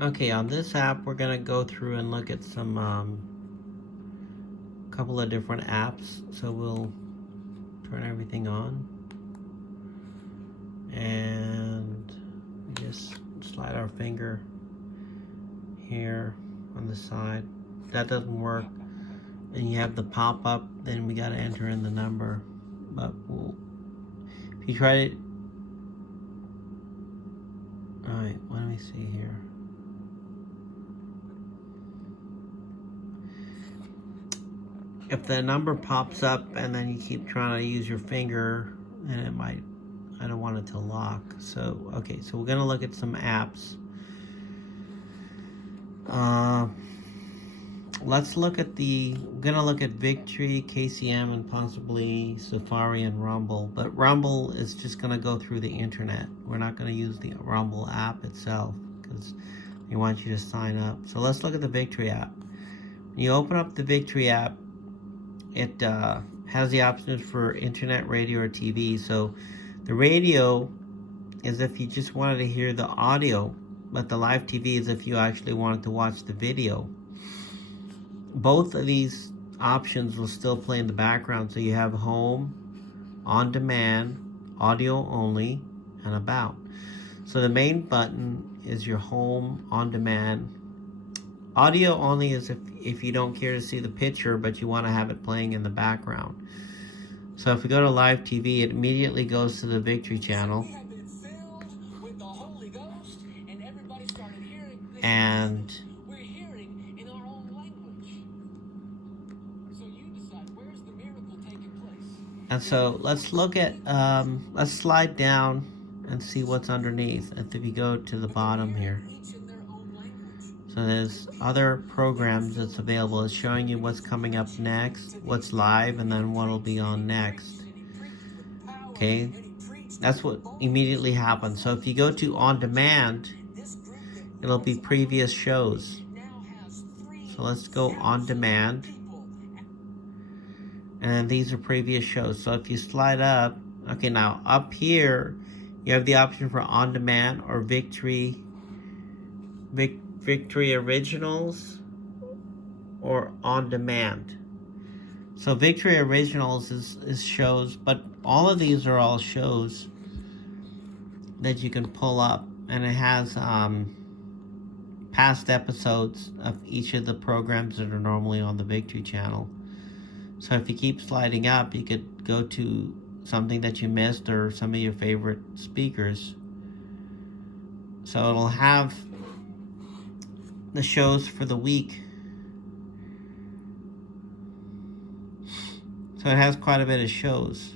Okay, on this app, we're gonna go through and look at some couple of different apps. So we'll turn everything on and just slide our finger here on the side. That doesn't work. And you have the pop-up, then we gotta enter in the number. But if you try it, alright, let me see here. If the number pops up and then you keep trying to use your finger, then it might, I don't want it to lock. So, okay, so we're gonna look at some apps. Let's look at we're gonna look at Victory, KCM, and possibly Safari and Rumble. But Rumble is just gonna go through the internet. We're not gonna use the Rumble app itself because they want you to sign up. So let's look at the Victory app. When you open up the Victory app, it has the options for internet, radio, or TV. So the radio is if you just wanted to hear the audio, but the live TV is if you actually wanted to watch the video. Both of these options will still play in the background. So you have home, on demand, audio only, and about. So the main button is your home, on demand. Audio only is if you don't care to see the picture, but you want to have it playing in the background. So if we go to live TV, it immediately goes to the Victory channel. And so let's look at, let's slide down and see what's underneath. If you go to the bottom here. So there's other programs that's available. It's showing you what's coming up next, what's live, and then what'll be on next. Okay, that's what immediately happens. So if you go to on demand, it'll be previous shows. So let's go on demand. And then these are previous shows. So if you slide up, okay, now up here, you have the option for on demand or Victory Originals or on demand. So Victory Originals is shows, but all of these are all shows that you can pull up, and it has past episodes of each of the programs that are normally on the Victory channel. So if you keep sliding up, you could go to something that you missed or some of your favorite speakers. So it'll have the shows for the week. So it has quite a bit of shows.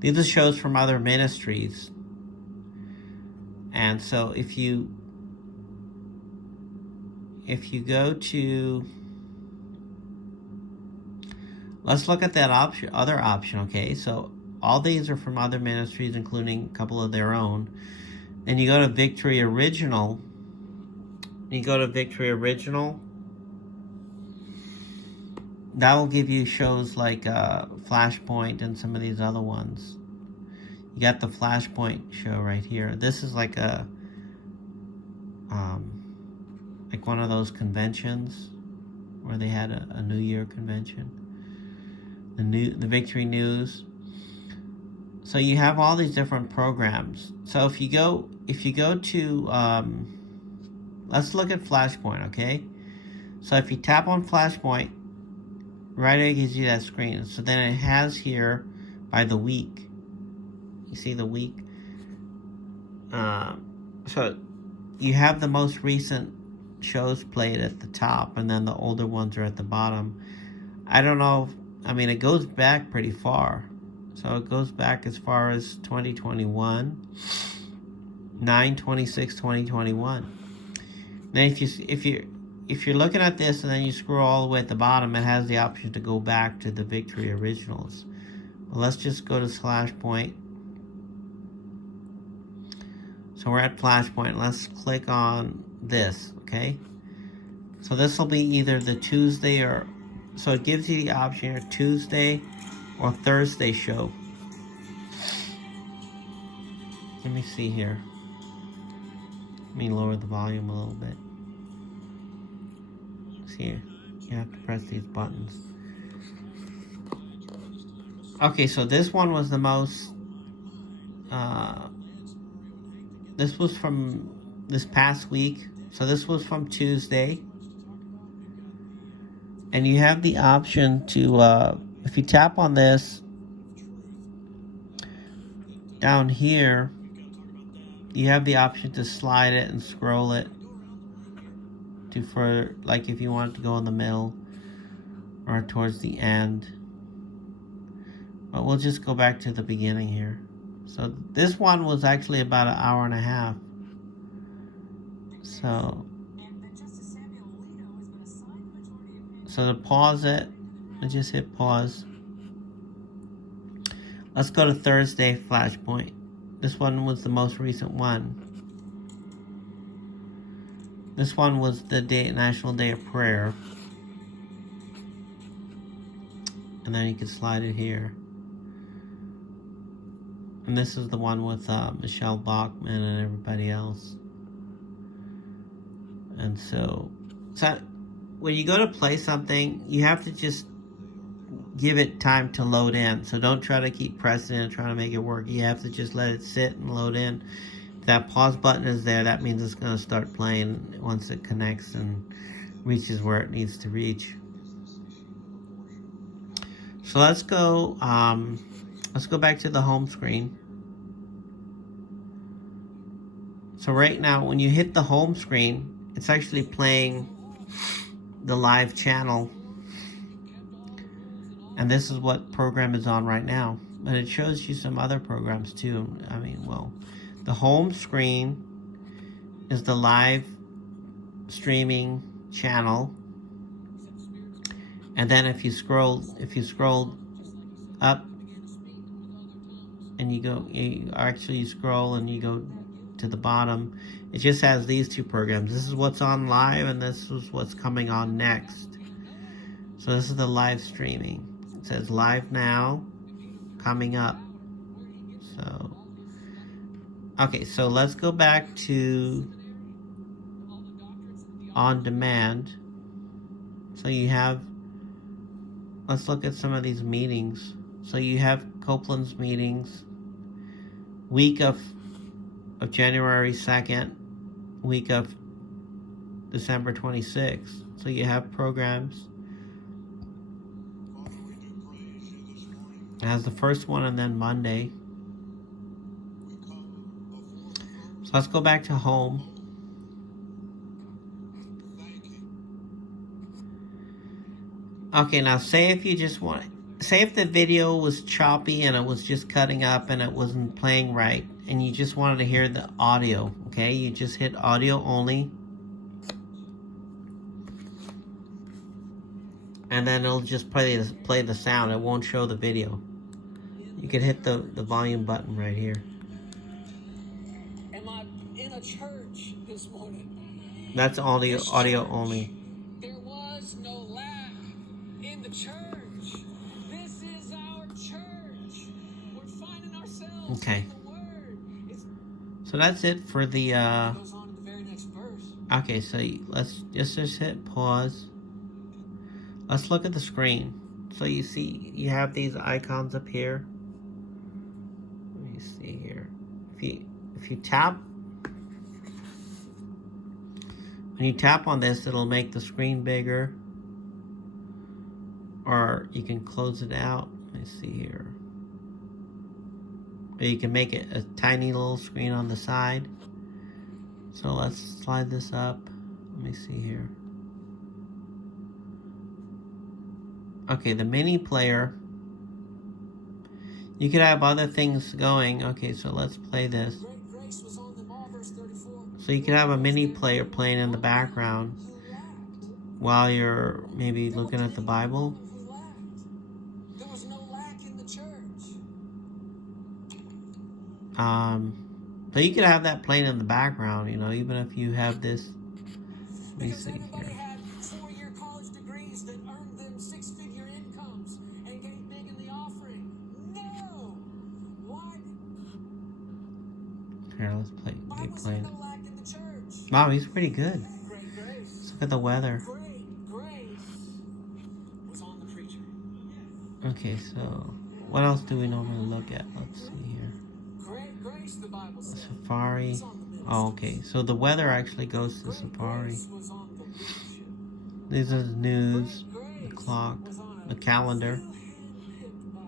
These are shows from other ministries. And so if you go to, let's look at that other option, okay? So all these are from other ministries, including a couple of their own. And you go to Victory Original. That will give you shows like Flashpoint and some of these other ones. You got the Flashpoint show right here. This is like a like one of those conventions where they had a New Year convention. The Victory News. So you have all these different programs. So if you go to let's look at Flashpoint, okay? So if you tap on Flashpoint, right away it gives you that screen. So then it has here by the week. You see the week? So you have the most recent shows played at the top, and then the older ones are at the bottom. I don't know. It goes back pretty far. So it goes back as far as 2021, 9/26/2021. Then if you're looking at this and then you scroll all the way at the bottom, it has the option to go back to the Victory Originals. Well, let's just go to Flashpoint. So we're at Flashpoint. Let's click on this, okay? So this will be either the Tuesday or, so it gives you the option here, Tuesday or Thursday show. Let me see here. Let me lower the volume a little bit. See, you have to press these buttons. Okay, so this one was the most, this was from this past week. So this was from Tuesday. And you have the option to, if you tap on this, down here, you have the option to slide it and scroll it to for, like if you want it to go in the middle or towards the end. But we'll just go back to the beginning here. So this one was actually about an hour and a half. So to pause it, I just hit pause. Let's go to Thursday Flashpoint. This one was the most recent one. This one was the National Day of Prayer. And then you can slide it here. And this is the one with Michelle Bachman and everybody else. And so when you go to play something, you have to just give it time to load in. So don't try to keep pressing it and trying to make it work. You have to just let it sit and load in. If that pause button is there, that means it's going to start playing once it connects and reaches where it needs to reach. So let's go back to the home screen. So right now, when you hit the home screen, it's actually playing the live channel. And this is what program is on right now. But it shows you some other programs too. I mean, well, the home screen is the live streaming channel. And then if you scroll up and you scroll and you go to the bottom, it just has these two programs. This is what's on live and this is what's coming on next. So this is the live streaming. It says live now, coming up. So, okay, so let's go back to on demand. So you have, let's look at some of these meetings. So you have Copeland's meetings, week of January 2nd, week of December 26th. So you have programs. It has the first one and then Monday. So let's go back to home. Okay, now say if you just want, say if the video was choppy and it was just cutting up and it wasn't playing right and you just wanted to hear the audio, okay? You just hit audio only. And then it'll just play the sound. It won't show the video. You can hit the volume button right here. Am I in a church this morning? That's audio only. There was no lack in the church. This is our church. We're finding ourselves in the Word. So that's it for the. It goes on in the very next verse. Okay, so let's just hit pause. Let's look at the screen. So you see, you have these icons up here. Let me see here. If you tap, when you tap on this, it'll make the screen bigger. Or you can close it out. Let me see here. Or you can make it a tiny little screen on the side. So let's slide this up. Let me see here. Okay, the mini player. You could have other things going. Okay, so let's play this. So you could have a mini player playing in the background while you're maybe looking at the Bible. There was no lack in the church. So you could have that playing in the background, you know, even if you have this. Let me see here. Had 4-year college degrees that earned them 6-figure incomes and gave big in the offering. No. Why? Here, let's play. Keep playing. No lack in the church. Wow, he's pretty good. Great grace. Look at the weather. Great grace was on the preacher. Okay, so what else do we normally look at? Let's see here. Great grace, the Bible says. Safari. Was on the ministers. Oh, okay. So the weather actually goes to Great Safari. grace was on the leadership. These are the news, Great the grace clock, was on the a calendar. few handpicked by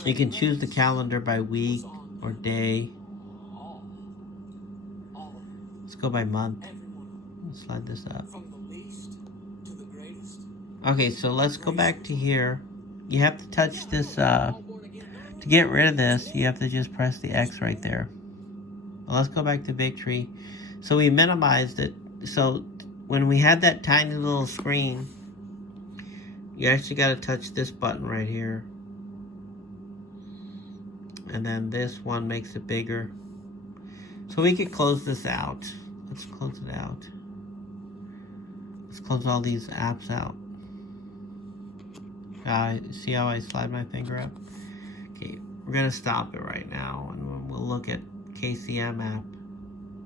God. You can choose the Grace calendar by week was on or day. all of them. Let's go by month. Every one of them. Let's slide this up. From the least to the greatest. Okay, so let's go back to here. You have to touch this, All born again. to get rid of this, you have to just press the X right there. Well, let's go back to Victory. So we minimized it. So when we had that tiny little screen, you actually got to touch this button right here. And then this one makes it bigger. So we could close this out. Let's close it out. Let's close all these apps out. See how I slide my finger up? Okay, we're going to stop it right now and we'll look at KCM app.